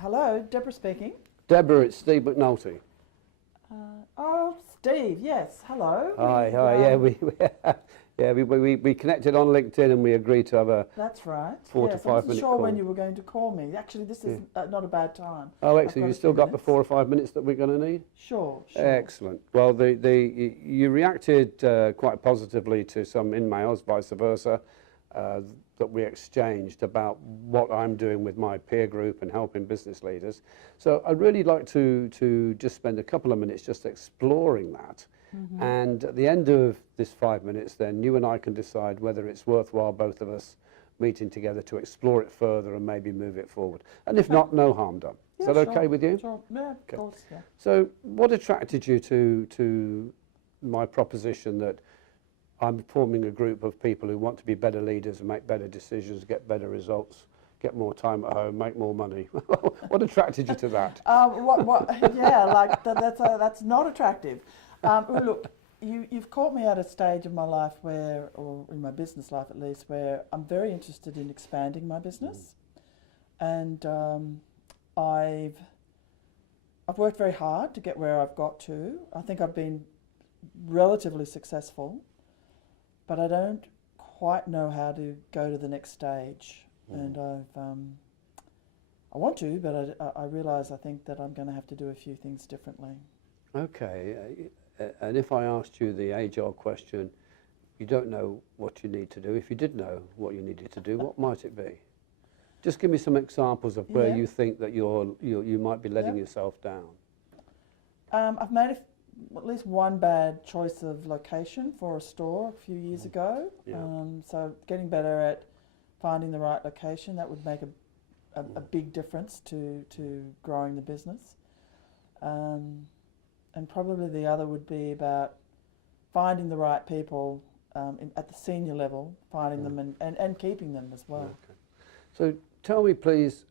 Hello, Deborah speaking. Deborah, it's Steve McNulty. Oh, Steve, yes, hello. Hi, yeah, we connected on LinkedIn and we agreed to have a That's right. 4 to yes, 5 I wasn't minute sure call. when you were going to call me. Actually, this is not a bad time. Oh, I've excellent. got You a still few got the minutes. 4 or 5 minutes that we're going to need? Sure. Excellent. Well, you reacted quite positively to some in-mails, vice versa, that we exchanged about what I'm doing with my peer group and helping business leaders. So I'd really like to just spend a couple of minutes just exploring that. And at the end of this 5 minutes, then you and I can decide whether it's worthwhile both of us meeting together to explore it further and maybe move it forward. And if not, no harm done. Is that okay with you? Sure, yeah, of course, yeah. So what attracted you to my proposition that I'm forming a group of people who want to be better leaders and make better decisions, get better results, get more time at home, make more money? What attracted you to that? Yeah, like that's not attractive. Well, look, you've caught me at a stage of my life where, or in my business life at least, where I'm very interested in expanding my business. And I've worked very hard to get where I've got to. I think I've been relatively successful, but I don't quite know how to go to the next stage. And I want to, but I realise I think that I'm going to have to do a few things differently. Okay, and if I asked you the age-old question, you don't know what you need to do. If you did know what you needed to do, what might it be? Just give me some examples of where you think that you might be letting yourself down. I've made at least one bad choice of location for a store a few years ago. So getting better at finding the right location, that would make a big difference to growing the business. And probably the other would be about finding the right people at the senior level, finding them and keeping them as well. Okay. So tell me, please,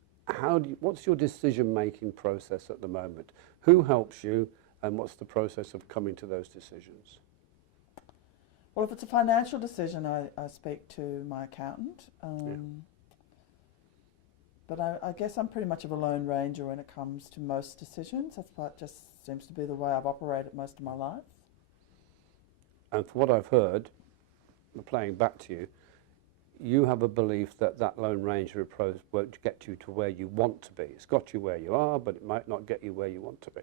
what's your decision-making process at the moment? Who helps you, and what's the process of coming to those decisions? Well, if it's a financial decision, I speak to my accountant. But I guess I'm pretty much of a lone ranger when it comes to most decisions. That just seems to be the way I've operated most of my life. And for what I've heard, playing back to you, you have a belief that that Lone Ranger approach won't get you to where you want to be. It's got you where you are, but it might not get you where you want to be.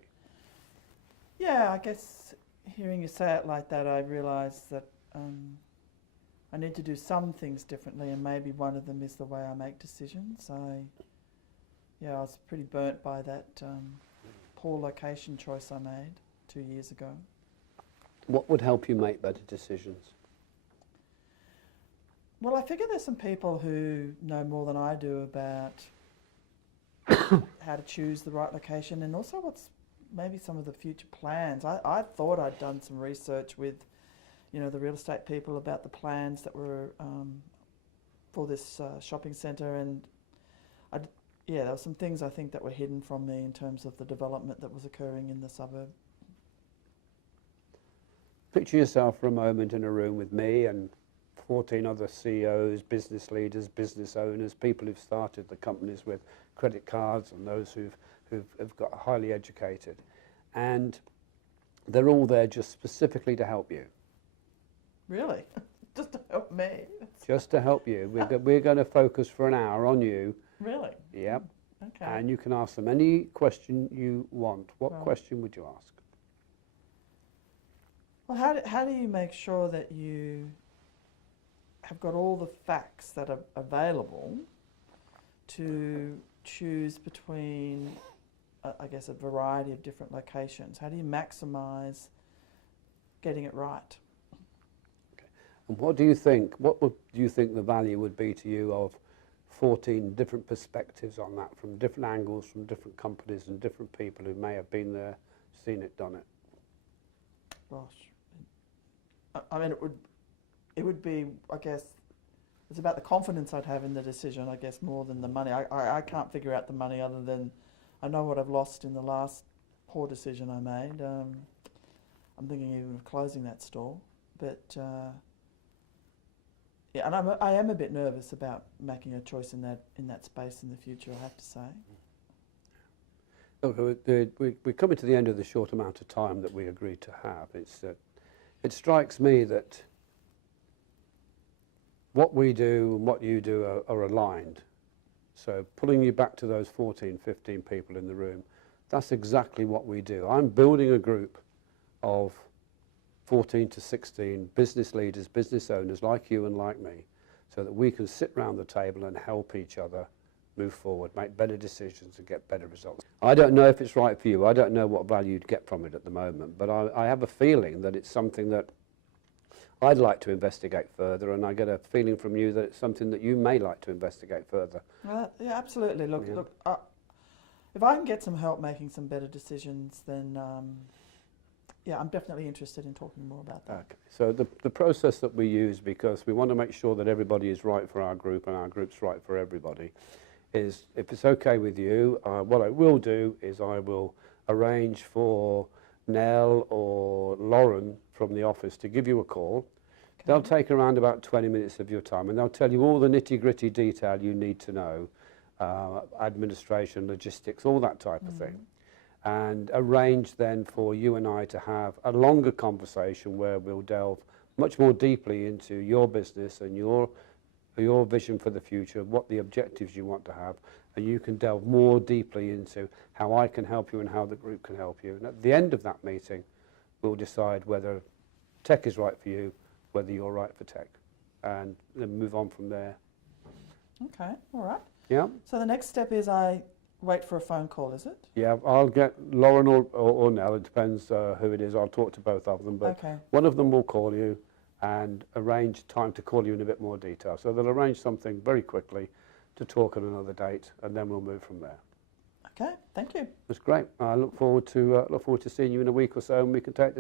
Yeah, I guess hearing you say it like that, I realise that I need to do some things differently, and maybe one of them is the way I make decisions. I was pretty burnt by that poor location choice I made 2 years ago. What would help you make better decisions? Well, I figure there's some people who know more than I do about how to choose the right location, and also what's maybe some of the future plans. I thought I'd done some research with the real estate people about the plans that were for this shopping centre, and there were some things I think that were hidden from me in terms of the development that was occurring in the suburb. Picture yourself for a moment in a room with me and 14 other CEOs, business leaders, business owners, people who've started the companies with credit cards, and those who've got highly educated, and they're all there just specifically to help you. Really? Just to help me? Just to help you. We're going to focus for an hour on you. Really? Yep. Okay. And you can ask them any question you want. What question would you ask? Well, how do you make sure that you have got all the facts that are available to choose between, I guess, a variety of different locations? How do you maximise getting it right? And what do you think? What do you think the value would be to you of 14 different perspectives on that, from different angles, from different companies and different people who may have been there, seen it, done it? Gosh, I mean, it would be, I guess, it's about the confidence I'd have in the decision, I guess, more than the money. I can't figure out the money other than I know what I've lost in the last poor decision I made. I'm thinking even of closing that store, but. Yeah, and I am a bit nervous about making a choice in that space in the future, I have to say. Look, we're coming to the end of the short amount of time that we agreed to have. It strikes me that what we do and what you do are aligned. So pulling you back to those 14, 15 people in the room, that's exactly what we do. I'm building a group of 14 to 16 business leaders, business owners like you and like me, so that we can sit around the table and help each other move forward, make better decisions and get better results. I don't know if it's right for you. I don't know what value you'd get from it at the moment, but I have a feeling that it's something that I'd like to investigate further, and I get a feeling from you that it's something that you may like to investigate further. Yeah, absolutely. Look, Yeah. if I can get some help making some better decisions, then yeah, I'm definitely interested in talking more about that. Okay. So the process that we use, because we want to make sure that everybody is right for our group and our group's right for everybody, is if it's okay with you, what I will do is I will arrange for Nell or Lauren from the office to give you a call. Okay. They'll take around about 20 minutes of your time, and they'll tell you all the nitty-gritty detail you need to know, administration, logistics, all that type of thing, and arrange then for you and I to have a longer conversation where we'll delve much more deeply into your business and your vision for the future, what the objectives you want to have, and you can delve more deeply into how I can help you and how the group can help you. And at the end of that meeting, we'll decide whether tech is right for you, whether you're right for tech, and then move on from there. Okay, all right. Yeah? So the next step is I wait for a phone call, is it? Yeah, I'll get Lauren or Nell, it depends who it is. I'll talk to both of them, but Okay. one of them will call you and arrange time to call you in a bit more detail. So they'll arrange something very quickly to talk on another date, and then we'll move from there. Okay, thank you. That's great. I look forward to seeing you in a week or so, and we can take this